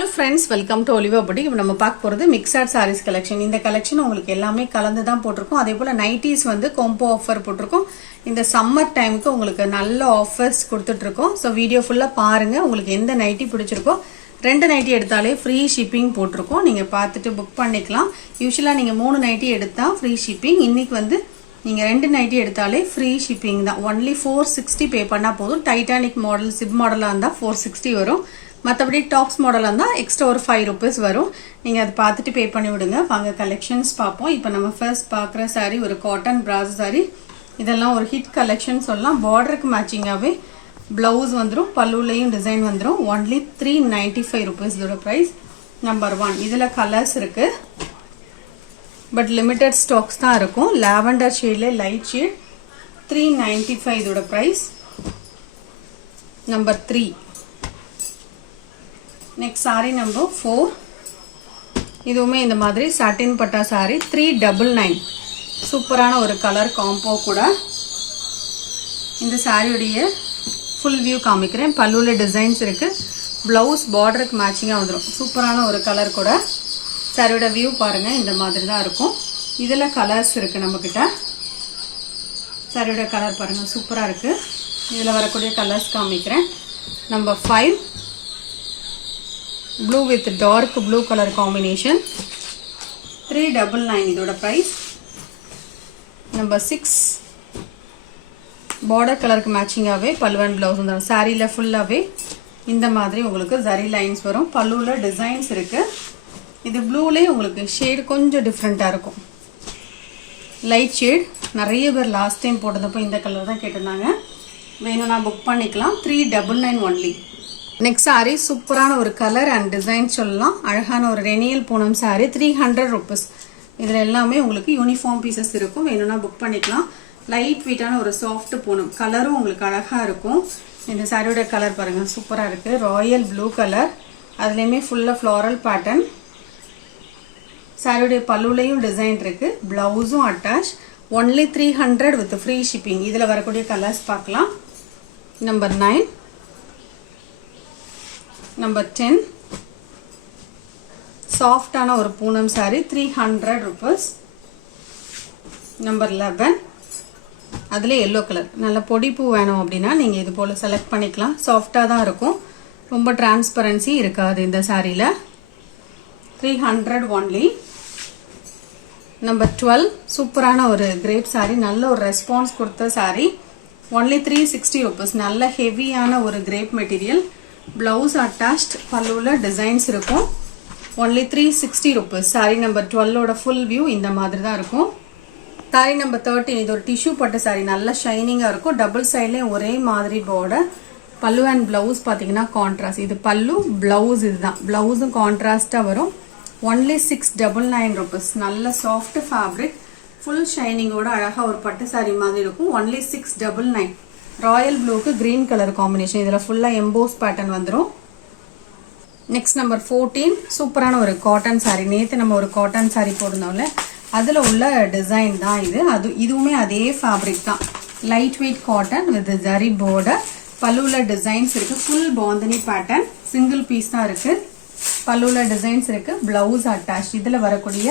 Hello friends, welcome to Oliver Boutique. இப்போ நம்ம பார்க்க போறது mixed sarees collection. இந்த collection உங்களுக்கு எல்லாமே கலந்து தான் போட்டுருக்கோம். அதே போல நைட்டீஸ் வந்து combo offer போட்டுருக்கோம். இந்த சம்மர் டைமுக்கு உங்களுக்கு நல்ல ஆஃபர்ஸ் கொடுத்துட்டு இருக்கோம். சோ வீடியோ ஃபுல்லா பாருங்க. உங்களுக்கு எந்த நைட்டி பிடிச்சிருக்கோ ரெண்டு நைட்டி எடுத்தாலே ஃப்ரீ ஷிப்பிங் போட்டுருக்கோம். நீங்க பார்த்துட்டு புக் பண்ணிக்கலாம். யூசுவலா நீங்க 3 நைட்டி எடுத்தா ஃப்ரீ ஷிப்பிங். இன்னைக்கு வந்து நீங்க ரெண்டு நைட்டி எடுத்தாலே ஃப்ரீ ஷிப்பிங் தான். only 460 பே பண்ணா போதும். டைட்டானிக் மாடல் சிப் மாடலா இருந்தா 460 வரும். மற்றபடி டாப்ஸ் மாடல் இருந்தால் எக்ஸ்ட்ரா ஒரு 5 rupees வரும். நீங்கள் அதை பார்த்துட்டு பே பண்ணி விடுங்க. வாங்க கலெக்ஷன்ஸ் பார்ப்போம். இப்போ நம்ம ஃபர்ஸ்ட் பார்க்குற சாரீ ஒரு காட்டன் பிராஸ் சாரீ. இதெல்லாம் ஒரு ஹிட் கலெக்ஷன் சொல்லலாம். பார்டருக்கு மேட்சிங்காகவே பிளவுஸ் வந்துடும், பல்லுலையும் டிசைன் வந்துடும். ஒன்லி 395 rupees இதோட ப்ரைஸ். நம்பர் 1 இதில் கலர்ஸ் இருக்கு, பட் லிமிட்டட் ஸ்டாக்ஸ் தான் இருக்கும். லாவெண்டர் ஷேட்ல லைட் ஷேட் 395 இதோட price. Number 3 next sari number 4. இதுவுமே இந்த மாதிரி சாட்டின் பட்டா சாரி 399. சூப்பரான ஒரு கலர் காம்போ கூட. இந்த சாரியுடைய ஃபுல் வியூ காமிக்கிறேன். பல்லுல டிசைன்ஸ் இருக்கு, பிளவுஸ் பார்டருக்கு மேட்சிங்காக வந்துடும். சூப்பரான ஒரு கலர் கூட. சாரியோட வியூ பாருங்க, இந்த மாதிரி தான் இருக்கும். இதில் கலர்ஸ் இருக்கு நம்ம கிட்ட. சாரியோட கலர் பாருங்க, சூப்பராக இருக்கு. இதில் வரக்கூடிய கலர்ஸ் காமிக்கிறேன். Number 5 blue with dark blue color combination 399 இதோட price. நம்பர் 6 border கலருக்கு மேட்சிங்காகவே பல்லுவன் பிளவுஸ் வந்துடும். சாரியில ஃபுல்லாகவே இந்த மாதிரி உங்களுக்கு ஜரி லைன்ஸ் வரும். பல்லுல டிசைன்ஸ் இருக்கு. இது ப்ளூலேயே உங்களுக்கு ஷேடு கொஞ்சம் டிஃப்ரெண்ட்டாக இருக்கும், லைட் ஷேட். நிறைய பேர் லாஸ்ட் டைம் போட்டதப்போ இந்த கலர் தான் கேட்டிருந்தாங்க. வேணும்னா புக் பண்ணிக்கலாம். 399 ஒன்லி. நெக்ஸ்ட் சாரி சூப்பரான ஒரு கலர் அண்ட் டிசைன் சொல்லலாம். அழகான ஒரு ரெனியல் பூனம் சாரி 300 rupees. இதில் எல்லாமே உங்களுக்கு யூனிஃபார்ம் பீசஸ் இருக்கும். வேணும்னா புக் பண்ணிக்கலாம். லைட் வெயிட்டான ஒரு சாஃப்ட் பூனம், கலரும் உங்களுக்கு அழகாக இருக்கும். இந்த சாரியோட கலர் பாருங்க, சூப்பராக இருக்கு. ராயல் ப்ளூ கலர், அதுலேயுமே ஃபுல்லாக ஃப்ளாரல் பேட்டர்ன். சாரியோடைய பல்லுலையும் டிசைன் இருக்கு, பிளவுஸும் attach. Only 300 with free shipping. இதில் வரக்கூடிய கலர்ஸ் பார்க்கலாம். நம்பர் 9. நம்பர் 10 சாஃப்டான ஒரு பூனம் சாரி 300 rupees. நம்பர் 11 அதுல எல்லோ கலர், நல்ல பொடிப்பூ வேணும் அப்படின்னா நீங்க இது போல செலக்ட் பண்ணிக்கலாம். சாஃப்டா தான் இருக்கும், ரொம்ப டிரான்ஸ்பரன்சி இருக்காது இந்த சாரியில. 300 ஒன்லி. நம்பர் 12 சூப்பரான ஒரு கிரேப் சாரி, நல்ல ஒரு ரெஸ்பான்ஸ் கொடுத்த சாரி. Only 360 rupees. நல்ல ஹெவியான ஒரு கிரேப் மெட்டீரியல். பிளவுஸ் அட்டாச்ட், பல்லுல டிசைன்ஸ் இருக்கும். Only 360 rupees. சாரி நம்பர் 12ஓட ஃபுல் வியூ இந்த மாதிரி தான் இருக்கும். சாரி நம்பர் 13 இது ஒரு டிஷ்யூ பட்டு சாரி, நல்ல ஷைனிங்காக இருக்கும். டபுள் சைட்லேயும் ஒரே மாதிரி பார்டர். பல்லு அண்ட் பிளவுஸ் பார்த்தீங்கன்னா கான்ட்ராஸ்ட். இது பல்லு, பிளவுஸ் இதுதான். பிளவுஸும் கான்ட்ராஸ்டாக வரும். Only 699 rupees. நல்ல சாஃப்ட் ஃபேப்ரிக், ஃபுல் ஷைனிங்கோட அழகாக ஒரு பட்டு சாரி மாதிரி இருக்கும். ஒன்லி 699. ராயல் ப்ளூக்கு கிரீன் கலர் காம்பினேஷன். இதில் ஃபுல்லாக எம்போஸ் பேட்டர்ன் வந்துடும். நெக்ஸ்ட் நம்பர் 14 சூப்பரான ஒரு காட்டன் சாரி. நேற்று நம்ம ஒரு காட்டன் சாரி போட்டிருந்தோம்ல, அதில் உள்ள டிசைன் தான் இது. இதுவுமே அதே ஃபேப்ரிக் தான். Light weight cotton with zari border. பல்லுல டிசைன்ஸ் இருக்கு, full bandhani pattern. Single piece தான் இருக்கு. பல்லுல டிசைன்ஸ் இருக்கு, பிளவுஸ் அட்டாச். இதில் வரக்கூடிய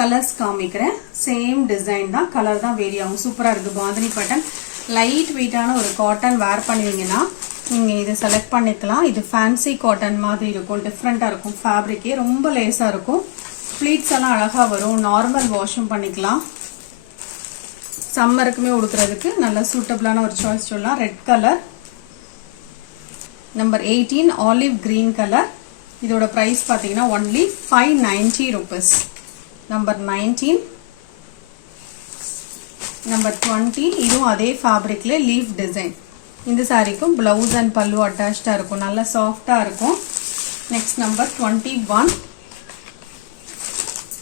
கலர்ஸ் காமிக்கிறேன். சேம் டிசைன் தான், கலர் தான் வேரி ஆகும். சூப்பராக இருக்கு பாந்தனி பேட்டர்ன். லைட் வெயிட்டான ஒரு காட்டன் வேர் பண்ணுவீங்கன்னா நீங்கள் இதை செலக்ட் பண்ணிக்கலாம். இது ஃபேன்சி காட்டன் மாதிரி இருக்கும், டிஃப்ரெண்ட்டாக இருக்கும். ஃபேப்ரிக்கே ரொம்ப லேஸாக இருக்கும். ப்ளீட்ஸ் எல்லாம் அழகாக வரும். நார்மல் வாஷும் பண்ணிக்கலாம். சம்மருக்குமே உடுக்கிறதுக்கு நல்ல சூட்டபிளான ஒரு சாய்ஸ் சொல்லலாம். Red colour. Number 18 olive green colour. இதோட ப்ரைஸ் பார்த்தீங்கன்னா ஒன்லி 590 rupees. நம்பர் 19. நம்பர் 20 இதுவும் அதே ஃபேப்ரிக்ல லீஃப் டிசைன். இந்த சாரிக்கும் பிளவுஸ் அண்ட் பல்லு அட்டாச்சா இருக்கும், நல்ல சாஃப்டா இருக்கும். நெக்ஸ்ட் நம்பர் 21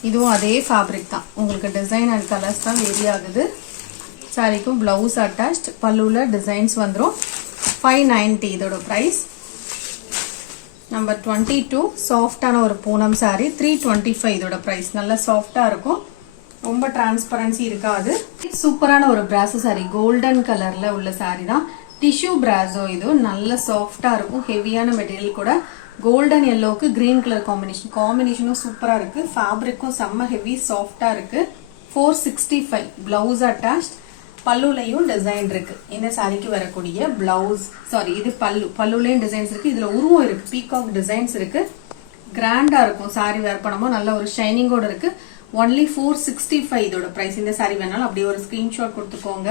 இதுவும் அதே ஃபேப்ரிக் தான். உங்களுக்கு டிசைன் அண்ட் கலர்ஸ் தான் வேரி ஆகுது. சாரிக்கும் பிளவுஸ் அட்டாச்ட், பல்லுல டிசைன்ஸ் வந்துடும். 590 இதோட பிரைஸ். நம்பர் 22 சாஃப்டான ஒரு பூனம் சாரி 325 இதோட பிரைஸ். நல்ல சாஃப்டா இருக்கும், ரொம்ப டிரான்ஸ்பரன்சி இருக்காது. சூப்பரான ஒரு பிராஸ் சாரி, கோல்டன் கலர்ல உள்ள சாரி தான். Tissue brasso. இது நல்ல சாஃப்டா இருக்கும், ஹெவியான மெட்டீரியல் கூட. கோல்டன் எல்லோக்கு கிரீன் கலர் காம்பினேஷனும் சூப்பரா இருக்கு. ஃபேப்ரிக்கும் செம்ம ஹெவி சாஃப்டா இருக்கு. 465 பிளவுஸ் அட்டாச். பல்லுலையும் டிசைன் இருக்கு. இந்த சாரிக்கு வரக்கூடிய பிளவுஸ் இது பல்லுலையும் டிசைன்ஸ் இருக்கு. இதுல உருவம் இருக்கு, பீகாக் டிசைன்ஸ் இருக்கு. கிராண்டா இருக்கும் சாரி வேர் பண்ணும்போது, நல்ல ஒரு ஷைனிங்கோட இருக்கு. ஒன்லி 465 இதோட பிரைஸ். இந்த சாரி வேணாலும் அப்படியே ஒரு ஸ்கிரீன்ஷாட் கொடுத்துக்கோங்க.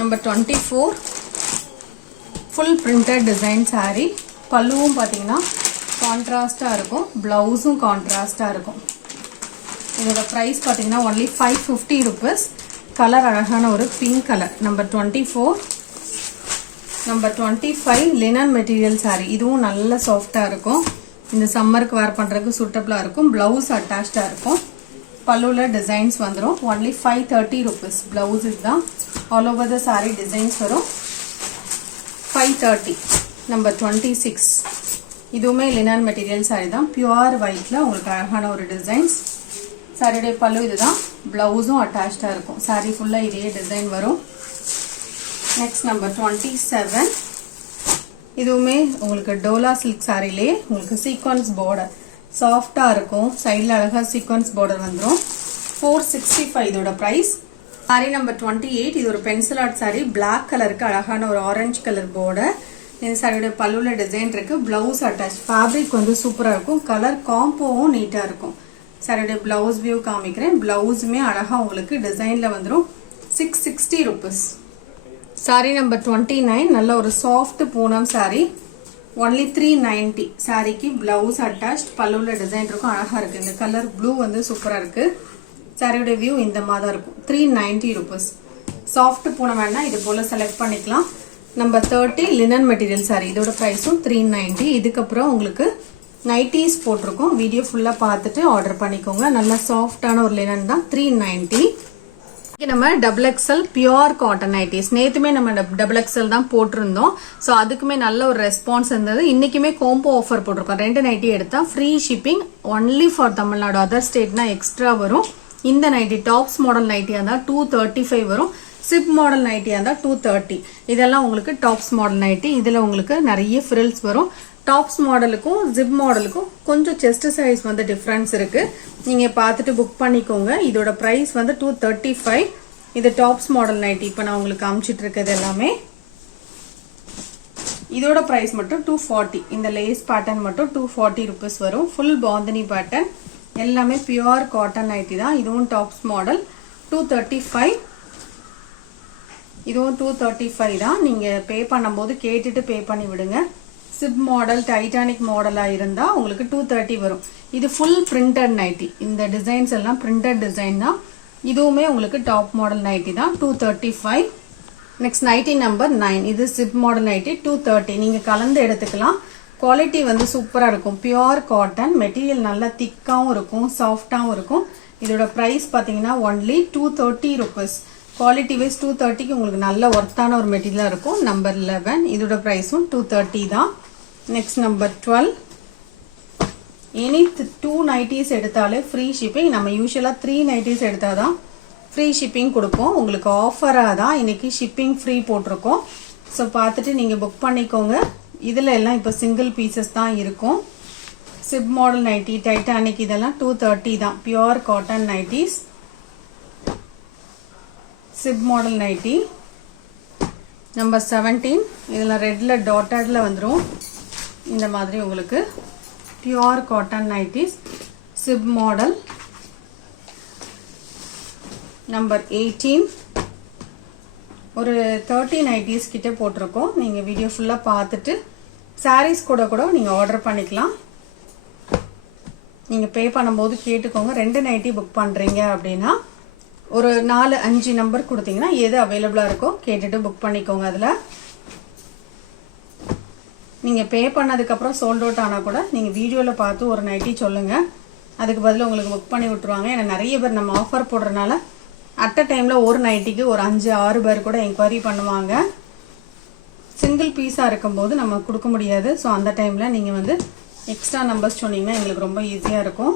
Number 24 full printed design sari. பல்லுவும் பாத்தீங்கன்னா கான்ட்ராஸ்டா இருக்கும், பிளவுஸும் கான்ட்ராஸ்டா இருக்கும். இதோட பிரைஸ் பாத்தீங்கன்னா ஒன்லி 550 rupees. கலர் அழகான ஒரு pink colour. Number 24. Number 25 linen material sorry. இதுவும் நல்ல சாஃப்டா இருக்கும். இந்த சம்மருக்கு வேர் பண்றதுக்கு சூட்டபிளா இருக்கும். பிளவுஸ் அட்டாச்சா இருக்கும். பல்லுல டிசைன்ஸ் வந்துடும். Only 530 rupees. பிளவுஸ் இதுதான். All over the sorry designs வரும். 530. நம்பர் 26 இதுவுமே லினன் மெட்டீரியல் சாரி தான். பியூர் ஒயிட்ல உங்களுக்கு அழகான ஒரு டிசைன்ஸ். சாரியுடைய பல்லு இதுதான். பிளவுஸும் அட்டாச்சா இருக்கும். சாரி ஃபுல்லா இதே டிசைன் வரும். நெக்ஸ்ட் நம்பர் 27 இதுவுமே உங்களுக்கு டோலா சில்க் சாரிலே உங்களுக்கு சீக்வன்ஸ் பார்டர் சாஃப்டா இருக்கும். சைட்ல அழகா சீக்வன்ஸ் பார்டர் வந்துடும். 465 இதோட பிரைஸ். சாரி நம்பர் 28 இது ஒரு பென்சில் ஆர்ட் சாரி. பிளாக் கலருக்கு அழகான ஒரு ஆரஞ்சு கலர் பார்டர். இந்த சாரியோட பல்லுல டிசைன் இருக்கு. Blouse attach. ஃபேப்ரிக் வந்து சூப்பரா இருக்கும். கலர் காம்போவும் நீட்டா இருக்கும். சாரியோட பிளவுஸ் வியூ காமிக்கிறேன். பிளவுஸுமே அழகா உங்களுக்கு டிசைன்ல வந்துடும். 660 rupees. சாரி நம்பர் 29 நல்ல ஒரு சாஃப்ட் பூனம் சாரி. ஒன்லி 390. சாரிக்கு பிளவுஸ் அட்டாச். பல்லுல டிசைன் இருக்கும், அழகா இருக்கு. இந்த கலர் ப்ளூ வந்து சூப்பரா இருக்கு. சாரியோட வியூ இந்த மாதிரி இருக்கும். 390 rupees. சாஃப்ட் பூனம் வேணா இது போல செலக்ட் பண்ணிக்கலாம். Number 30 linen material sorry. இதோட பிரைஸும் 390. இதுக்கப்புறம் உங்களுக்கு நைட்டிஸ் போட்டிருக்கோம். வீடியோ ஃபுல்லா பார்த்துட்டு ஆர்டர் பண்ணிக்கோங்க. நல்ல சாஃப்டான ஒரு லினன் தான். 390. நம்ம double XL pure cotton nighties. நேத்துமே நம்ம டபுள் எக்ஸ்எல் தான் போட்டிருந்தோம். ஸோ அதுக்குமே நல்ல ஒரு ரெஸ்பான்ஸ் இருந்தது. இன்னைக்குமே கோம்போ ஆஃபர் போட்டிருக்கோம். 2 நைட்டி எடுத்தா free shipping only for Tamil Nadu. Other ஸ்டேட்னா எக்ஸ்ட்ரா வரும். இந்த நைட்டி டாப்ஸ் மாடல் நைட்டியா இருந்தா 235 வரும். சிப் மாடல் நைட்டியா இருந்தா 230. இதெல்லாம் உங்களுக்கு டாப்ஸ் மாடல் நைட்டி. இதுல உங்களுக்கு நிறைய ஃப்ரில்ஸ் வரும். டாப்ஸ் மாடலுக்கும் ஜிப் மாடலுக்கும் கொஞ்சம் செஸ்ட் சைஸ் வந்து டிஃபரன்ஸ் இருக்கு. நீங்க பார்த்துட்டு புக் பண்ணிக்கோங்க. இதோட பிரைஸ் வந்து 235. இது டாப்ஸ் மாடல் நைட்டி. இப்போ நான் உங்களுக்கு காமிச்சிட்டு இருக்கிறது எல்லாமே. இதோட பிரைஸ் மட்டும் 240. இந்த லேஸ் பேட்டர்ன் மட்டும் 240 rupees வரும். Full bandhani pattern. எல்லாமே பியூர் காட்டன் நைட்டி தான். இதுவும் டாப்ஸ் மாடல் 235. இதுவும் 235 தான். நீங்க பே பண்ணும்போது கேட்டுட்டு பே பண்ணி விடுங்க. சிப் மாடல் டைட்டானிக் மாடலா இருந்தா உங்களுக்கு 230 வரும். இது ஃபுல் பிரிண்டட் நைட்டி. இந்த டிசைன்ஸ் எல்லாம் பிரிண்டட் டிசைன் தான். இதுவுமே உங்களுக்கு டாப் மாடல் நைட்டி தான். 235. Next nightie number 9. இது சிப் மாடல் நைட்டி 230. நீங்க கலந்து எடுத்துக்கலாம். குவாலிட்டி வந்து சூப்பரா இருக்கும். பியூர் காட்டன் மெட்டீரியல் நல்லா திக்காவும் இருக்கும், சாஃப்டாவும் இருக்கும். இதோட பிரைஸ் பாத்தீங்கன்னா ஒன்லி 230 rupees. குவாலிட்டி வைஸ் 230க்கு உங்களுக்கு நல்ல ஒர்த்தான ஒரு மெட்டீரியலா இருக்கும். நம்பர் 11 இதோட பிரைஸும் 230 தான். Next number 12. எனி 2 நைட்டிஸ் எடுத்தாலே ஃப்ரீ ஷிப்பிங். நம்ம யூஸ்வலா 3 நைட்டிஸ் எடுத்தாதான் ஃப்ரீ ஷிப்பிங் கொடுப்போம். உங்களுக்கு ஆஃபரா தான் இன்னைக்கு ஷிப்பிங் ஃப்ரீ போட்டிருக்கோம். ஸோ பார்த்துட்டு நீங்க புக் பண்ணிக்கோங்க. இதுல எல்லாம் இப்போ சிங்கிள் பீசஸ் தான் இருக்கும். சிப் மாடல் நைட்டி டைட்டானிக் இதெல்லாம் 230 தான். Pure cotton nighties. Chip model nightie number 17. இதுல ரெட்ல டாட்டட்ல வந்துரும். இந்த மாதிரி உங்களுக்கு pure cotton nighties chip model. Number 18. ஒரு 30 நைட்டிஸ் கிட்ட போட்டிருக்கோம். நீங்க வீடியோ ஃபுல்லா பார்த்துட்டு சாரீஸ் கூட நீங்க ஆர்டர் பண்ணிக்கலாம். நீங்க பே பண்ணும்போது கேட்டுக்கோங்க. 2 நைட்டி புக் பண்றீங்க அப்படின்னா ஒரு 4-5 நம்பர் கொடுத்தீங்கன்னா எது அவைலபிளா இருக்கோ கேட்டுட்டு புக் பண்ணிக்கோங்க. அதுல நீங்க பே பண்ணதுக்கு அப்புறம் சோல்ட் அவுட் ஆனா கூட நீங்க வீடியோல பார்த்து ஒரு நைட்டி சொல்லுங்க. அதுக்கு பதிலா உங்களுக்கு புக் பண்ணி விட்டுருவாங்க. ஏன்னா நிறைய பேர் நம்ம ஆஃபர் போடுறதுனால அட் அ டைம்ல ஒரு நைட்டிக்கு ஒரு 5-6 பேர் கூட என்கொயரி பண்ணுவாங்க. சிங்கிள் பீஸா இருக்கும்போது நம்ம கொடுக்க முடியாது. ஸோ அந்த டைம்ல நீங்க வந்து எக்ஸ்ட்ரா நம்பர்ஸ் சொன்னீங்கன்னா எங்களுக்கு ரொம்ப ஈஸியா இருக்கும்.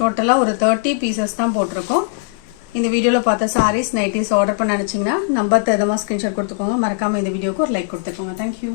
டோட்டலாக ஒரு 30 பீசஸ் தான் போட்டிருக்கோம். இந்த வீடியோவில் பார்த்த சாரீஸ் நைட்டிஸ் ஆர்டர் பண்ண நினச்சிங்கன்னா நம்பர் தகுந்தமாக ஸ்க்ரீன்ஷாட் கொடுத்துக்கோங்க. மறக்காமல் இந்த வீடியோக்கு ஒரு லைக் கொடுத்துக்கோங்க. தேங்க்யூ.